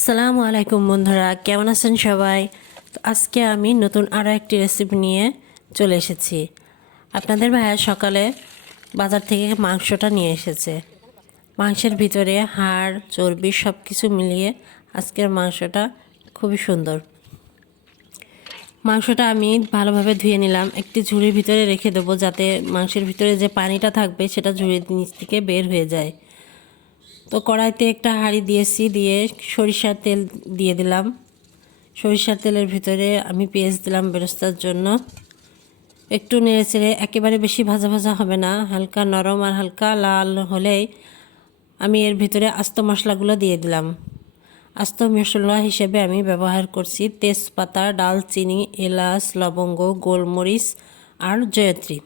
আসসালামু আলাইকুম বন্ধুরা, কেমন আছেন সবাই? তো আজকে আমি নতুন আরও একটি রেসিপি নিয়ে চলে এসেছি। আপনাদের ভাইয়া সকালে বাজার থেকে মাংসটা নিয়ে এসেছে। মাংসের ভিতরে হাড় চর্বি সব কিছু মিলিয়ে আজকের মাংসটা খুবই সুন্দর। মাংসটা আমি ভালোভাবে ধুয়ে নিলাম, একটি ঝুড়ির ভিতরে রেখে দেবো যাতে মাংসের ভিতরে যে পানিটা থাকবে সেটা ঝুড়ির নিচ থেকে বের হয়ে যায়। তো কড়াইতে একটা হাঁড়ি দিয়েছি, দিয়ে সরিষার তেল দিয়ে দিলাম। সরিষার তেলের ভিতরে আমি পেঁয়াজ দিলাম বেরেস্তার জন্য। একটু নেড়ে চেড়ে, একেবারে বেশি ভাজা ভাজা হবে না, হালকা নরম আর হালকা লাল হলেই আমি এর ভিতরে আস্ত মশলাগুলো দিয়ে দিলাম। আস্ত মশলা হিসেবে আমি ব্যবহার করছি তেজপাতা, ডালচিনি, এলাচ, লবঙ্গ, গোলমরিচ আর জয়ত্রী।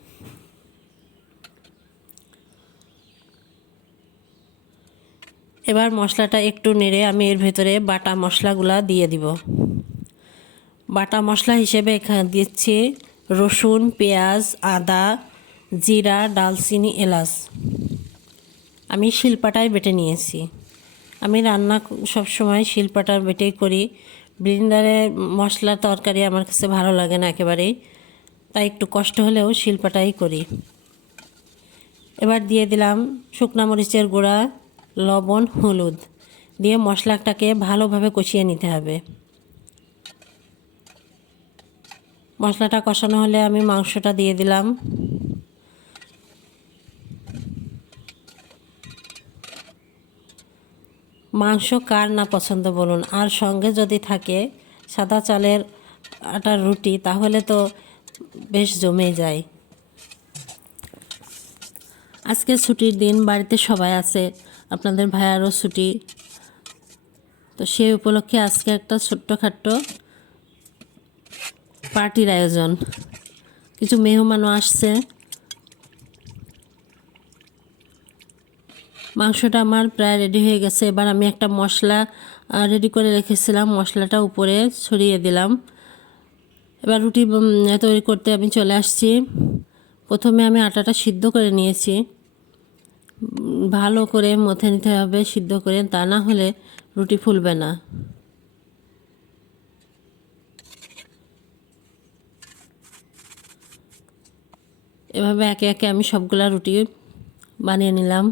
এবার মশলাটা একটু নেড়ে আমি এর ভেতরে বাটা মশলাগুলা দিয়ে দিব। বাটা মশলা হিসেবে এখানে দিচ্ছি রসুন, পেঁয়াজ, আদা, জিরা, ডালচিনি, এলাচ। আমি শিলপাটায় বেটে নিয়েছি। আমি রান্না সবসময় শিলপাটার বেটেই করি। ব্লেন্ডারে মশলা তরকারি আমার কাছে ভালো লাগে না একেবারেই, তাই একটু কষ্ট হলেও শিলপাটাই করি। এবার দিয়ে দিলাম শুকনা মরিচের গুঁড়া, লবণ, হলুদ দিয়ে মশলাটাকে ভালোভাবে কষিয়ে নিতে হবে। মশলাটা কষানো হলে আমি মাংসটা দিয়ে দিলাম। মাংস কার না পছন্দ বলুন, আর সঙ্গে যদি থাকে সাদা চালের আটার রুটি তাহলে তো বেশ জমে যায়। আজকে ছুটির দিন, বাড়িতে সবাই আছে, আপনাদের ভাইয়ারও ছুটি। তো সেই উপলক্ষে আজকে একটা ছোট্টখাট্ট পার্টির আয়োজন, কিছু মেহমানও আসছে। মাংসটা আমার প্রায় রেডি হয়ে গেছে। এবার আমি একটা মশলা রেডি করে রেখেছিলাম, মশলাটা উপরে ছড়িয়ে দিলাম। এবার রুটি তৈরি করতে আমি চলে আসছি। প্রথমে আমি আটাটা সিদ্ধ করে নিয়েছি, ভালো করে মথে নিতে হবে সিদ্ধ করে, তা না হলে রুটি ফুলবে না। এভাবে একে একে আমি সবগুলা রুটি বানিয়ে নিলাম।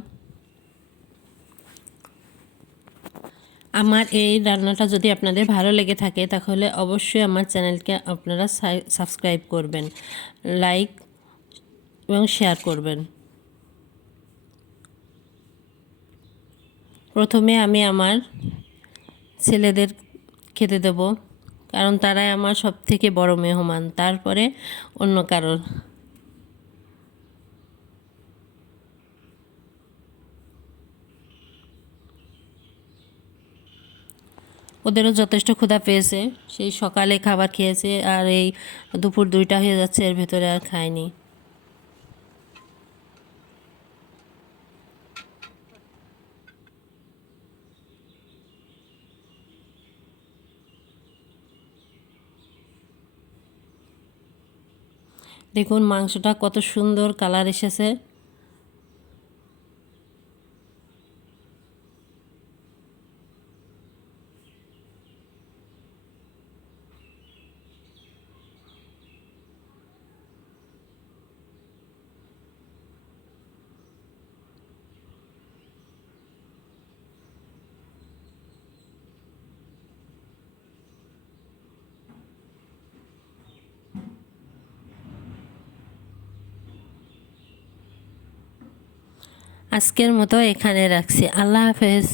আমার এই রান্নাটা যদি আপনাদের ভালো লেগে থাকে তাহলে অবশ্যই আমার চ্যানেলকে আপনারা সাবস্ক্রাইব করবেন, লাইক এবং শেয়ার করবেন। প্রথমে আমি আমার ছেলেদের খেতে দেব, কারণ তারাই আমার সব থেকে বড় মেহমান, তারপরে অন্য কারোর। ওদেরও যথেষ্ট ক্ষুধা পেয়েছে, সেই সকালে খাবার খেয়েছে আর এই দুপুর 2টা হয়ে যাচ্ছে, এর ভেতরে আর খায়নি। দেখুন মাংসটা কত সুন্দর কালার এসেছে। আজকের মতো এখানে রাখছি। আল্লাহ হাফেজ।